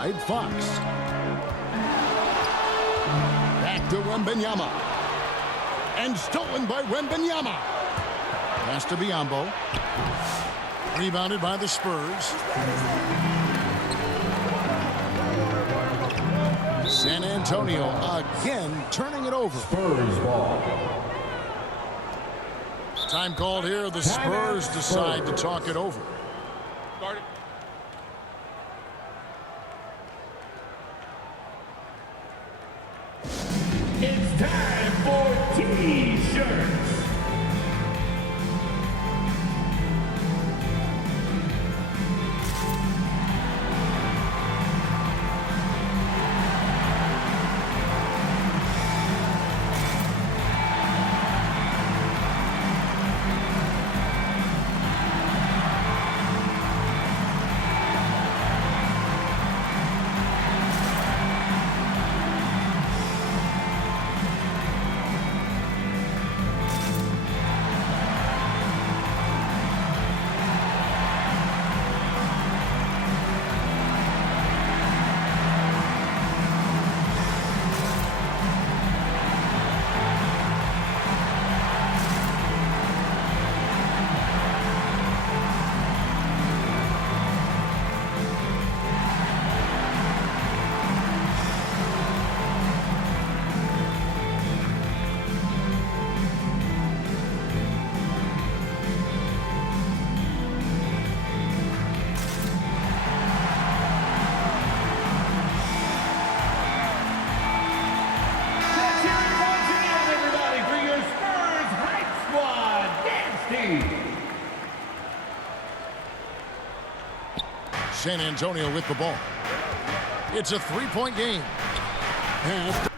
side, Fox. Back to Wembanyama. And stolen by Wembanyama. Pass to Biyombo. Rebounded by the Spurs. San Antonio again turning it over. Spurs ball. Time called here. The Spurs decide to talk it over. It's time for T-shirts. San Antonio with the ball. It's a three-point game. Pass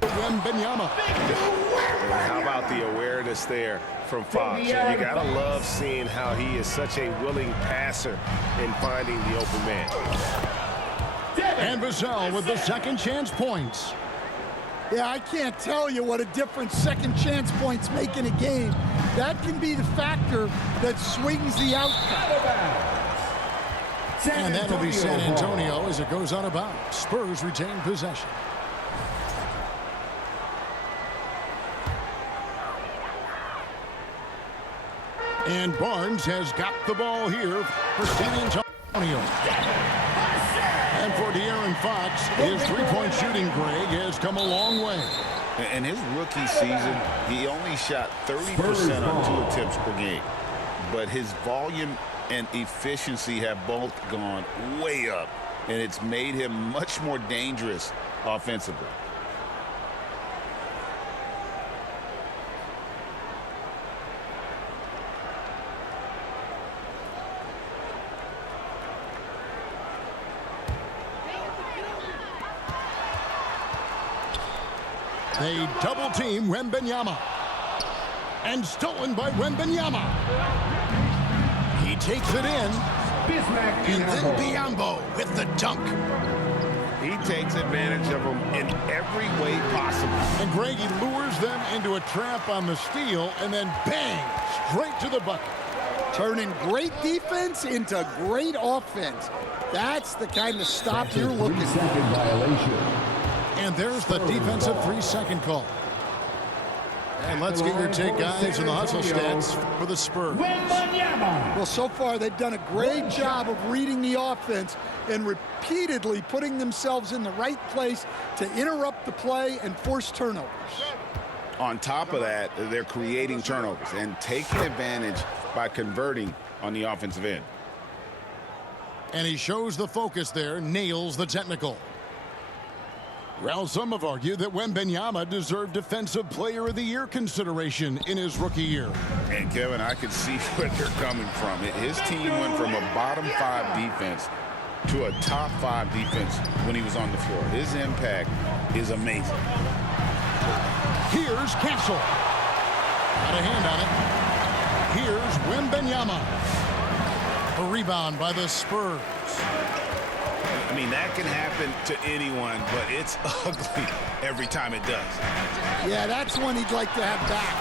to Wembanyama. How about the awareness there from Fox? You gotta love seeing how he is such a willing passer in finding the open man. And Vassell with the second chance points. Yeah, I can't tell you what a difference second chance points make in a game. That can be the factor that swings the outcome. And that'll be San Antonio as it goes on about. Spurs retain possession. And Barnes has got the ball here for San Antonio. And for De'Aaron Fox, his three-point shooting, Greg, has come a long way. In his rookie season, he only shot 30% on 2 attempts per game. But his volume and efficiency have both gone way up, and it's made him much more dangerous offensively. They double-team Wembanyama. And stolen by Wembanyama. He takes it in. And then Biyombo with the dunk. He takes advantage of them in every way possible. And Greg, he lures them into a trap on the steal, and then bang, straight to the bucket. Turning great defense into great offense. That's the kind of stop you're looking for. Violation. And there's the defensive 3-second call. And let's get your take, guys, in the hustle stats for the Spurs. Well, so far they've done a great job of reading the offense and repeatedly putting themselves in the right place to interrupt the play and force turnovers. On top of that, they're creating turnovers and taking advantage by converting on the offensive end. And he shows the focus there, nails the technical. Well, some have argued that Wembanyama deserved Defensive Player of the Year consideration in his rookie year. And, Kevin, I can see where they're coming from. His team went from a bottom 5 defense to a top 5 defense when he was on the floor. His impact is amazing. Here's Castle. Got a hand on it. Here's Wembanyama. A rebound by the Spurs. I mean, that can happen to anyone, but it's ugly every time it does. Yeah, that's one he'd like to have back.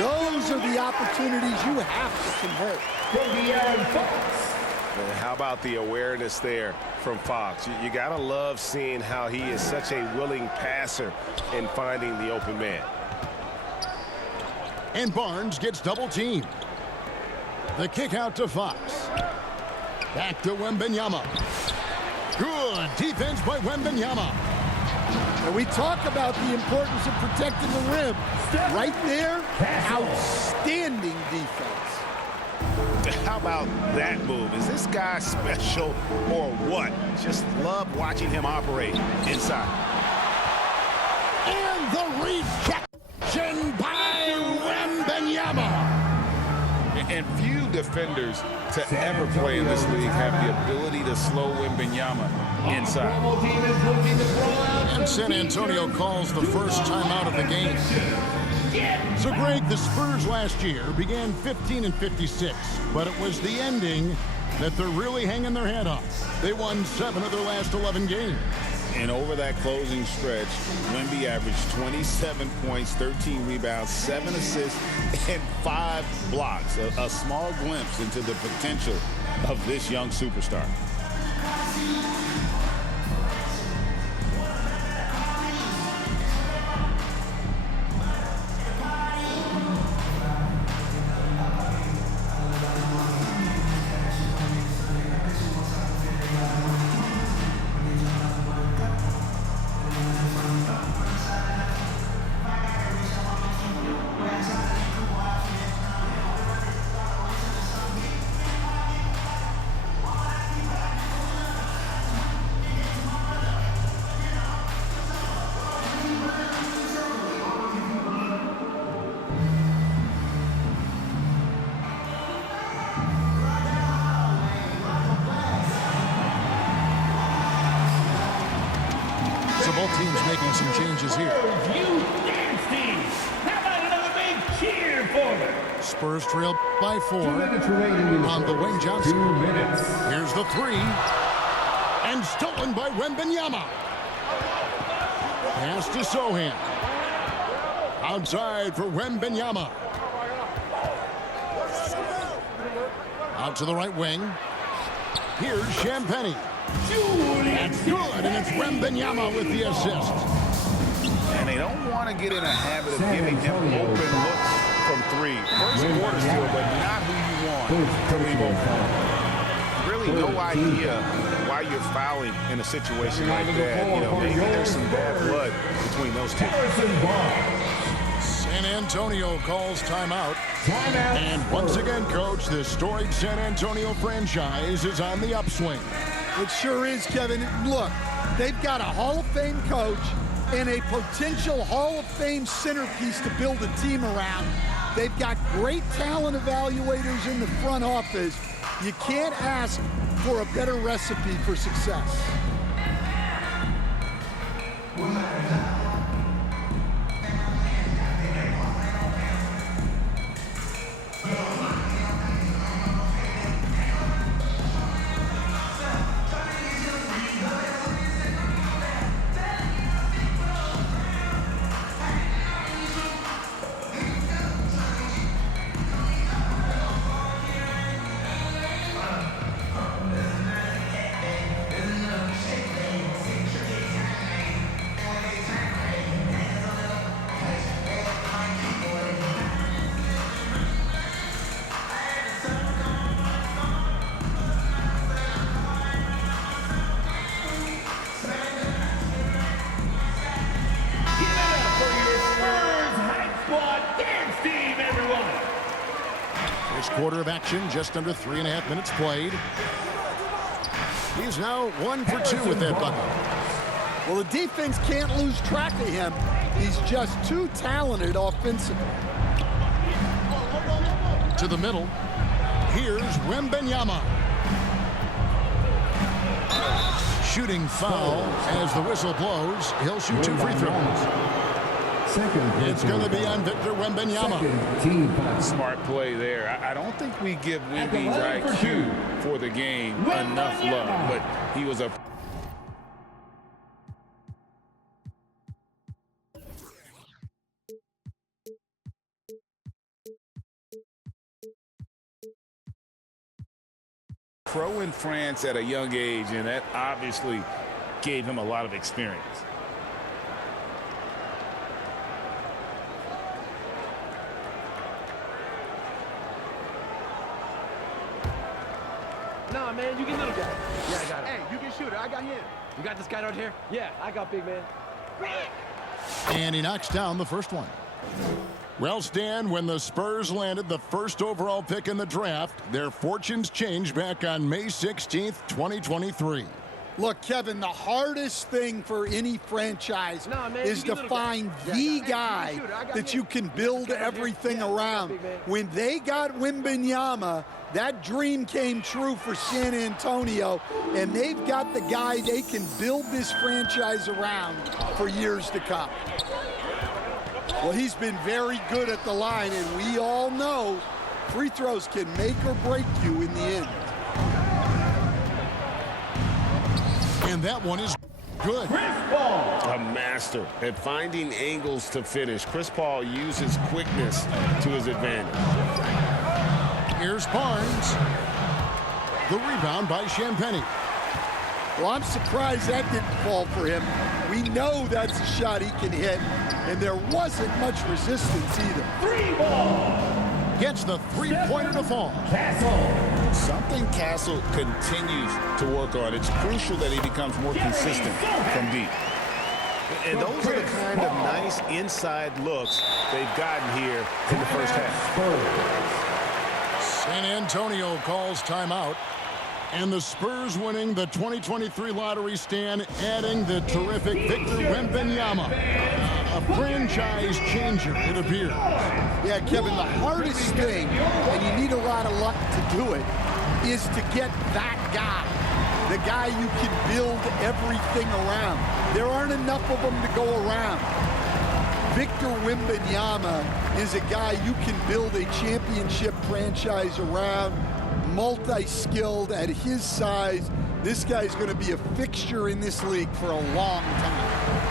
Those are the opportunities you have to convert. And how about the awareness there from Fox? You got to love seeing how he is such a willing passer in finding the open man. And Barnes gets double teamed. The kick out to Fox. Back to Wembanyama. Good defense by Wembanyama. And we talk about the importance of protecting the rim. Right there, outstanding defense. How about that move? Is this guy special or what? Just love watching him operate inside. And the rejection by Wembanyama. And few defenders to ever play in this league have the ability to slow Wembanyama inside. And San Antonio calls the first timeout of the game. So, Greg, the Spurs last year began 15-56, but it was the ending that they're really hanging their head on. They won 7 of their last 11 games. And over that closing stretch, Wemby averaged 27 points, 13 rebounds, 7 assists, and 5 blocks. A small glimpse into the potential of this young superstar. So both teams making some changes here. You nasty! How about another big cheer for them? Spurs trail by 4 Minutes remaining in the on the first. Wayne Johnson. 2 minutes. Here's the 3. And stolen by Wembanyama. Pass to Sohan. Outside for Wembanyama. Out to the right wing. Here's Champagnie. That's good, and it's Wembanyama with the assist. And they don't want to get in a habit of giving him open looks from 3. First quarter still, but not who you want to leave open. Really no idea why you're fouling in a situation like that. You know, maybe there's some bad blood between those two. San Antonio calls timeout. And once again, Coach, the storied San Antonio franchise is on the upswing. It sure is, Kevin. Look, they've got a Hall of Fame coach and a potential Hall of Fame centerpiece to build a team around. They've got great talent evaluators in the front office. You can't ask for a better recipe for success. Quarter of action, just under 3.5 minutes played. He's now 1 for 2 with that bucket. Well, the defense can't lose track of him. He's just too talented offensively. To the middle. Here's Wembanyama. Shooting foul as the whistle blows. He'll shoot 2 free throws. It's going to be on Victor Wembanyama. Smart play there. I don't think we give Wemby's IQ for the game enough love, but he was a pro in France at a young age, and that obviously gave him a lot of experience. Nah, man, you get little guy. Yeah, I got it. Hey, you get shooter. I got him. You got this guy out here? Yeah, I got big man. And he knocks down the first one. Well, Stan, when the Spurs landed the first overall pick in the draft, their fortunes changed back on May 16th, 2023. Look, Kevin, the hardest thing for any franchise is to find the guy that you can build everything around. When they got Wembanyama, that dream came true for San Antonio, and they've got the guy they can build this franchise around for years to come. Well, he's been very good at the line, and we all know free throws can make or break you in the end. And that one is good. Chris Paul. A master at finding angles to finish. Chris Paul uses quickness to his advantage. Here's Barnes. The rebound by Champagnie. Well, I'm surprised that didn't fall for him. We know that's a shot he can hit, and there wasn't much resistance either. Three ball. Gets the three-pointer to fall. Castle. Something Castle continues to work on. It's crucial that he becomes more consistent from deep. And those are the kind of nice inside looks they've gotten here in the first half. San Antonio calls timeout. And the Spurs winning the 2023 lottery, Stan, adding the terrific Victor Wembanyama. A franchise changer, it appears. Yeah, Kevin, the hardest thing, and you need a lot of luck to do it, is to get that guy. The guy you can build everything around. There aren't enough of them to go around. Victor Wembanyama is a guy you can build a championship franchise around. Multi-skilled at his size. This guy's going to be a fixture in this league for a long time.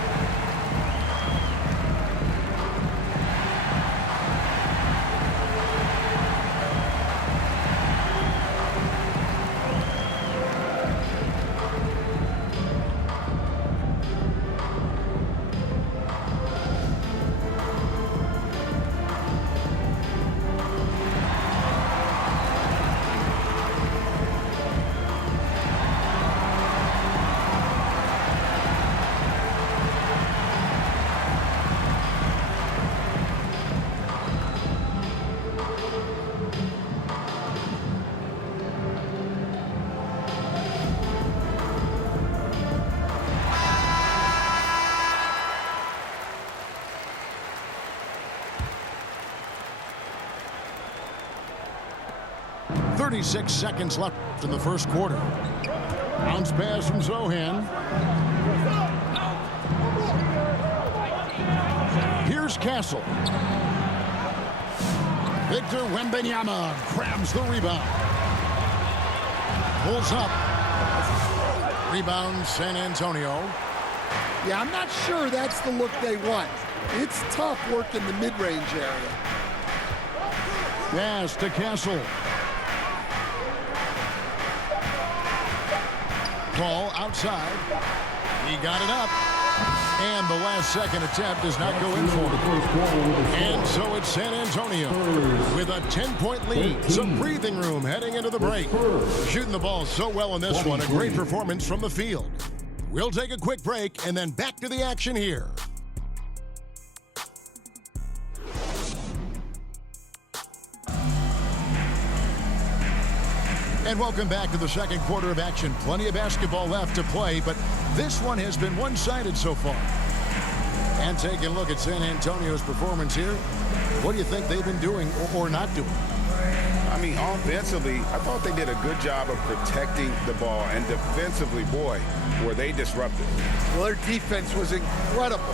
.36 seconds left in the first quarter. Bounce pass from Zohan. Here's Castle. Victor Wembanyama grabs the rebound. Pulls up. Rebound San Antonio. Yeah, I'm not sure that's the look they want. It's tough work in the mid-range area. Pass to Castle. Ball outside. He got it up. And the last second attempt does not go in for him. And so it's San Antonio with a 10-point lead. Some breathing room heading into the break. Shooting the ball so well in this one. A great performance from the field. We'll take a quick break and then back to the action here. And welcome back to the second quarter of action. Plenty of basketball left to play, but this one has been one-sided so far. And taking a look at San Antonio's performance here, what do you think they've been doing or not doing? I mean, offensively, I thought they did a good job of protecting the ball. And defensively, boy, were they disruptive. Well, their defense was incredible.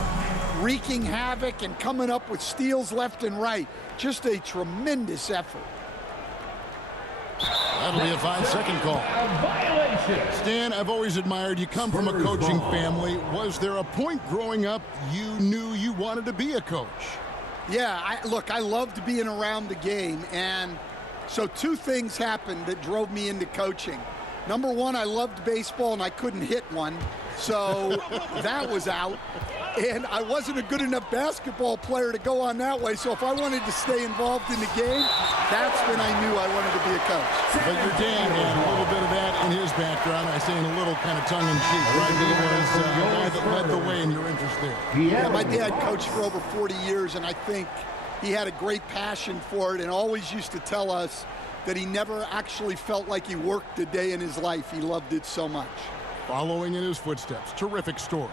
Wreaking havoc and coming up with steals left and right. Just a tremendous effort. That'll be a 5-second call. A violation. Stan, I've always admired you. Come from a coaching family. Was there a point growing up you knew you wanted to be a coach? Yeah, look, I loved being around the game, and so two things happened that drove me into coaching. Number one, I loved baseball and I couldn't hit one, so that was out. And I wasn't a good enough basketball player to go on that way, so if I wanted to stay involved in the game, that's when I knew I wanted to be a coach. But your dad had a little bit of that in his background. I say in a little kind of tongue-in-cheek, right? He was a guy that led the way in your interest there. Yeah, my dad coached for over 40 years, and I think he had a great passion for it and always used to tell us that he never actually felt like he worked a day in his life. He loved it so much. Following in his footsteps, terrific story.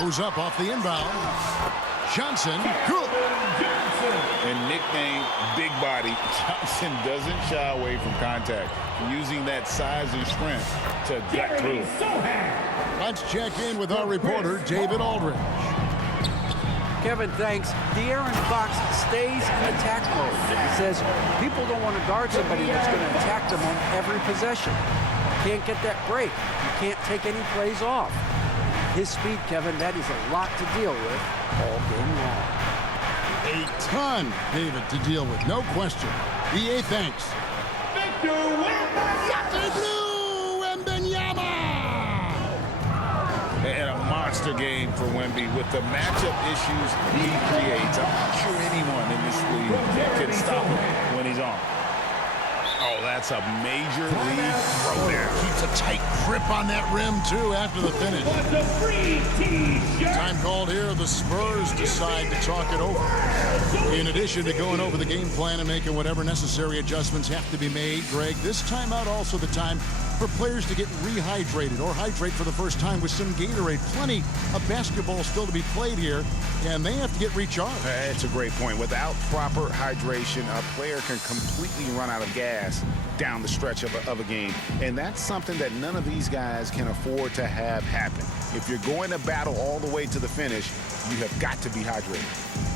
Goes up off the inbound. Johnson, good. And nicknamed Big Body, Johnson doesn't shy away from contact, using that size and strength to gut through. Let's check in with our reporter, David Aldridge. Kevin, thanks. De'Aaron Fox stays in attack mode. He says people don't want to guard somebody that's going to attack them on every possession. Can't get that break. You can't take any plays off. His speed, Kevin, that is a lot to deal with all game long. A ton, David, to deal with, no question. EA, thanks. Victor Wembanyama! And a monster game for Wemby with the matchup issues he creates. I'm not sure anyone in this league can stop him when he's on. Oh, that's a major league throw there. Keeps a tight grip on that rim, too, after the finish. What's a free T-shirt? Time called here. The Spurs decide to talk it over. In addition to going over the game plan and making whatever necessary adjustments have to be made, Greg, this timeout also the time for players to get rehydrated or hydrate for the first time with some Gatorade. Plenty of basketball still to be played here, and they have to get recharged. That's a great point. Without proper hydration, a player can completely run out of gas down the stretch of a game. And that's something that none of these guys can afford to have happen. If you're going to battle all the way to the finish, you have got to be hydrated.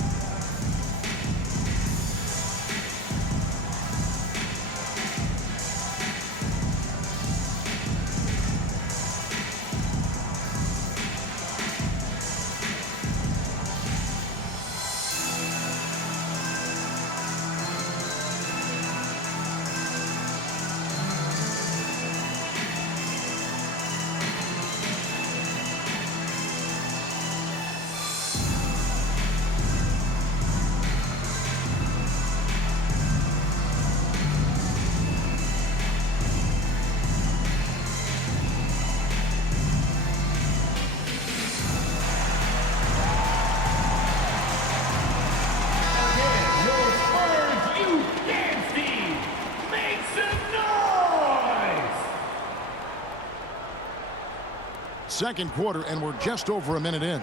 Second quarter, and we're just over a minute in.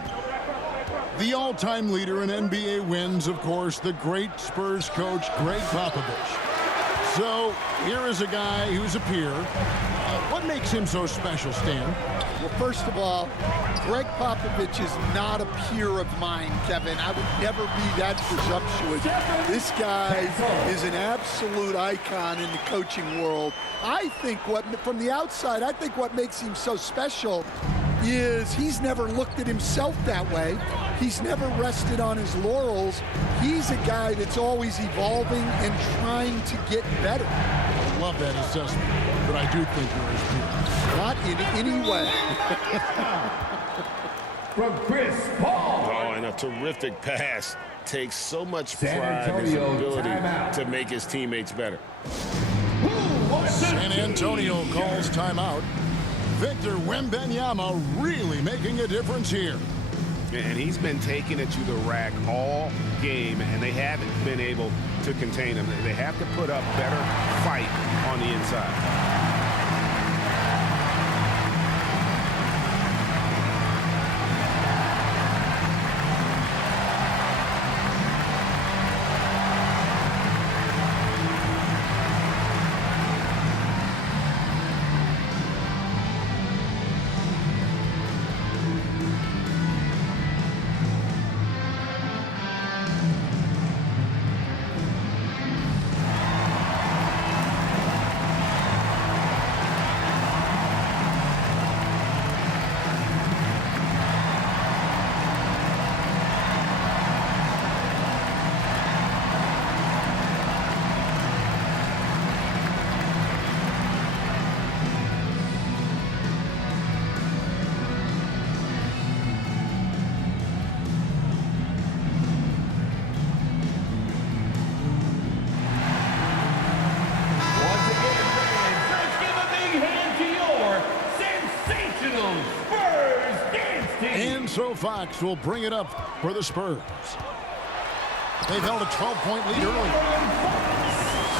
The all-time leader in NBA wins, of course, the great Spurs coach, Greg Popovich. So here is a guy who's a peer. What makes him so special, Stan? Well, first of all, Greg Popovich is not a peer of mine, Kevin. I would never be that presumptuous. This guy is an absolute icon in the coaching world. I think from the outside, I think what makes him so special is he's never looked at himself that way. He's never rested on his laurels. He's a guy that's always evolving and trying to get better. I love that assessment, but I do think you're his peer. Not in any way. From Chris Paul. Oh, and a terrific pass. Takes so much pride in his ability to make his teammates better. San Antonio calls timeout. Victor Wembanyama really making a difference here. And he's been taking it to the rack all game, and they haven't been able to contain him. They have to put up better fight on the inside. so Fox will bring it up for the Spurs. They've held a 12-point lead early.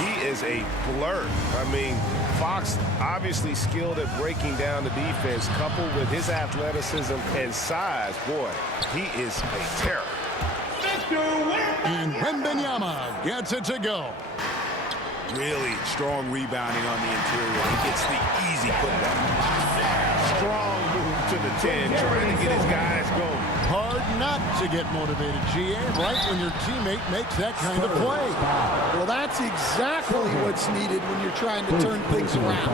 He is a blur. I mean, Fox obviously skilled at breaking down the defense, coupled with his athleticism and size. Boy, he is a terror. And Wembanyama gets it to go. Really strong rebounding on the interior. He gets the easy putback. Strong move to the 10, trying to get his guys going. Hard not to get motivated, GA, right when your teammate makes that kind of play. Well, that's exactly what's needed when you're trying to turn things around.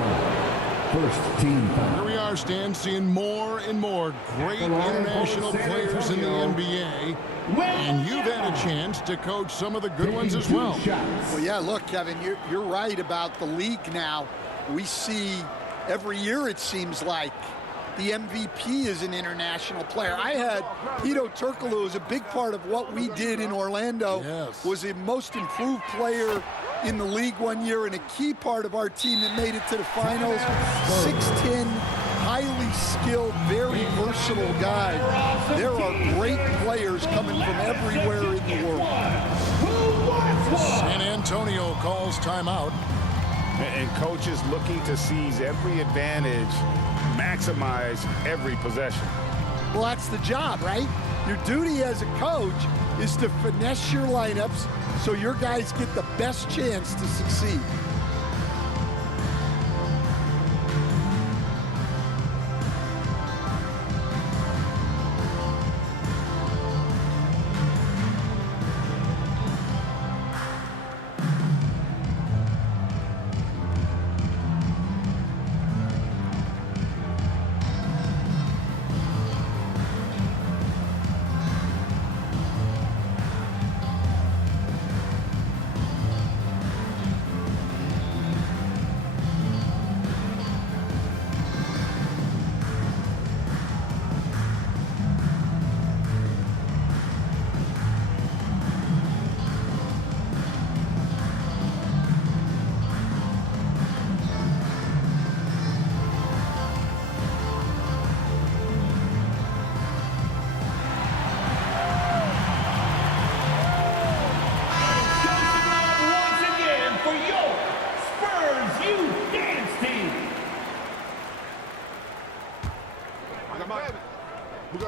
First team foul. Here we are, Stan, seeing more and more great international players in the NBA. And you've had a chance to coach some of the good ones as well. Well, yeah, look, Kevin, you're right about the league now. We see every year, it seems like, the MVP is an international player. I had Hedo Turkoglu as a big part of what we did in Orlando. Yes. Was the most improved player in the league one year and a key part of our team that made it to the finals. 6'10", highly skilled, very versatile guy. There are great players coming from everywhere in the world. San Antonio calls timeout. And coaches looking to seize every advantage, maximize every possession. Well, that's the job, right? Your duty as a coach is to finesse your lineups so your guys get the best chance to succeed.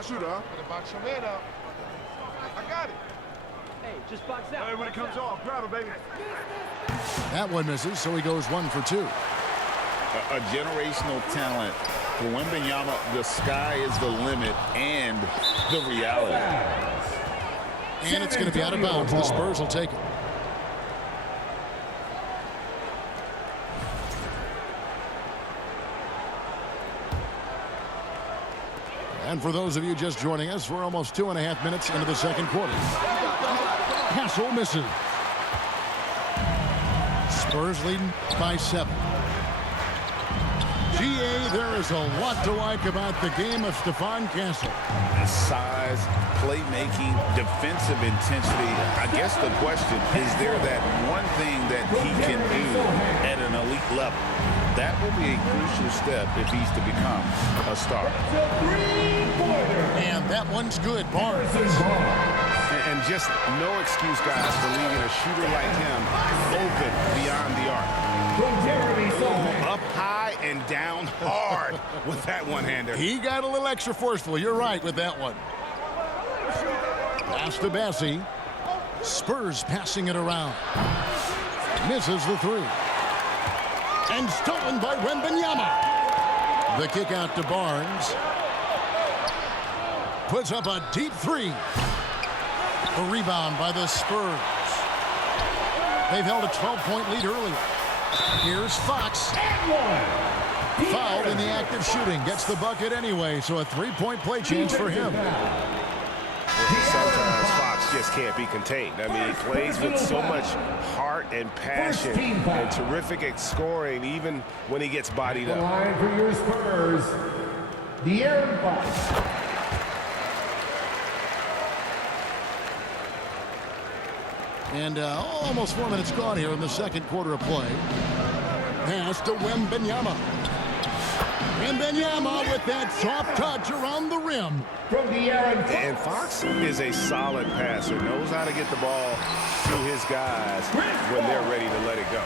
Shooter, huh? Box your man up. I got it. Hey, just box out. Hey, when it comes off, grab it, baby. That one misses, so he goes 1 for 2. A generational talent. For Wembanyama, the sky is the limit and the reality. And it's going to be out of bounds. The Spurs will take it. And for those of you just joining us, we're almost 2.5 minutes into the second quarter. Castle misses. Spurs leading by 7. GA, there is a lot to like about the game of Stephon Castle. His size, playmaking, defensive intensity. I guess the question, is there that one thing that he can do at an elite level? That will be a crucial step if he's to become a star. And that one's good. Barnes. And just no excuse, guys, for leaving a shooter like him open beyond the arc. Up high and down hard with that one-hander. He got a little extra forceful. You're right with that one. Pass to Bassie. Spurs passing it around. Misses the 3. And stolen by Wembanyama. The kick out to Barnes. Puts up a deep 3. A rebound by the Spurs. They've held a 12-point lead earlier. Here's Fox. Fouled in the act of shooting. Gets the bucket anyway, so a 3-point play chance for him. Sometimes Fox just can't be contained. I mean, he plays with so much heart and passion and terrific at scoring, even when he gets bodied up. Line for your Spurs, De'Aaron Fox. And almost 4 minutes gone here in the second quarter of play. Pass to Wembanyama. Wembanyama with that soft touch around the rim. From De'Aaron Fox. And Fox is a solid passer, knows how to get the ball to his guys when they're ready to let it go.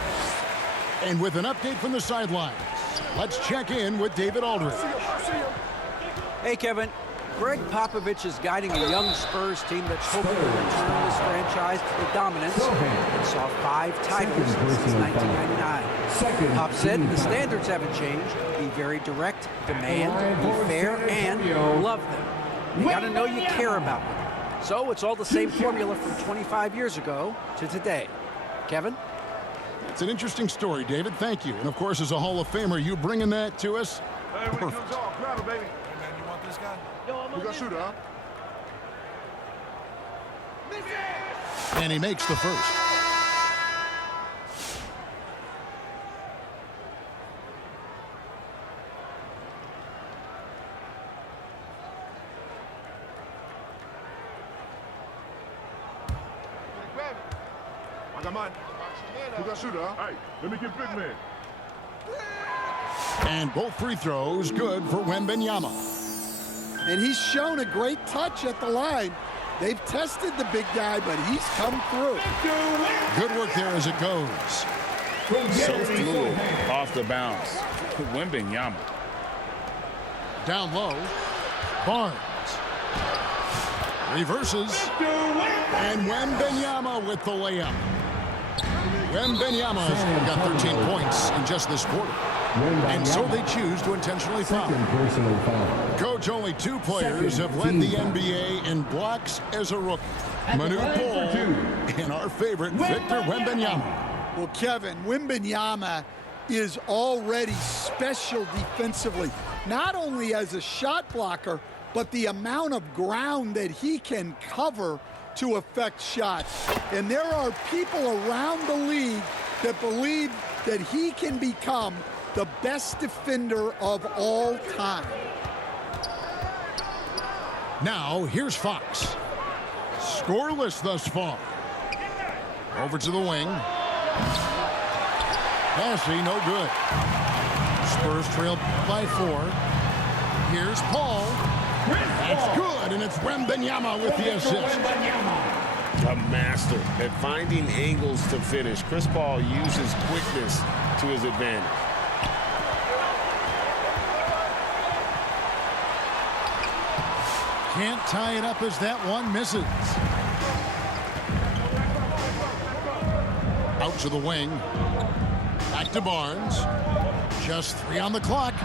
And with an update from the sidelines, let's check in with David Aldridge. Hey, Kevin. Greg Popovich is guiding a young Spurs team that's hoping to return this franchise to dominance and saw 5 titles since 1999. Pop said the standards haven't changed. Be very direct, demand, be fair, and love them. You got to know you care about them. So it's all the same formula from 25 years ago to today. Kevin? It's an interesting story, David. Thank you. And, of course, as a Hall of Famer, you bringing that to us? Hey, when it comes off, grab it, baby. Hey, man, you want this guy? You got shooter, huh? And he makes the first. I got mine. You got shooter, huh? Hey, let me get big man. And both free throws good for Wembanyama. And he's shown a great touch at the line. They've tested the big guy, but he's come through. Good work there as it goes. So fluid off the bounce. Wembanyama. Down low. Barnes. Reverses. And Wembanyama with the layup. Wembanyama's got 13 points in just this quarter. And so they choose to intentionally foul. Coach, only 2 players have led the NBA in blocks as a rookie. Manute Bol and our favorite, Victor Wembanyama. Well, Kevin, Wembanyama is already special defensively, not only as a shot blocker, but the amount of ground that he can cover to affect shots. And there are people around the league that believe that he can become the best defender of all time. Now, here's Fox. Scoreless thus far. Over to the wing. Passing, no good. Spurs trail by 4. Here's Paul. That's good, and it's Wembanyama with the assist. A master at finding angles to finish. Chris Paul uses quickness to his advantage. Can't tie it up as that one misses. Out to the wing. Back to Barnes. Just 3 on the clock.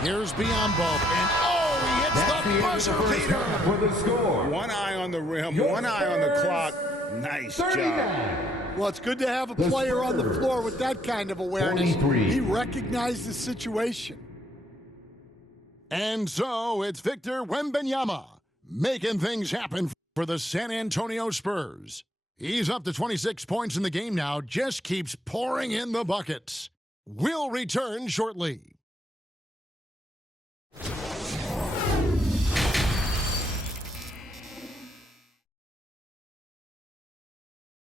Here's Biyombo. And he hits the buzzer beater. For the score. One eye on the rim, one eye on the clock. Nice job. Well, it's good to have a player on the floor with that kind of awareness. 43. He recognized the situation. And so it's Victor Wembanyama making things happen for the San Antonio Spurs. He's up to 26 points in the game now, just keeps pouring in the buckets. We'll return shortly.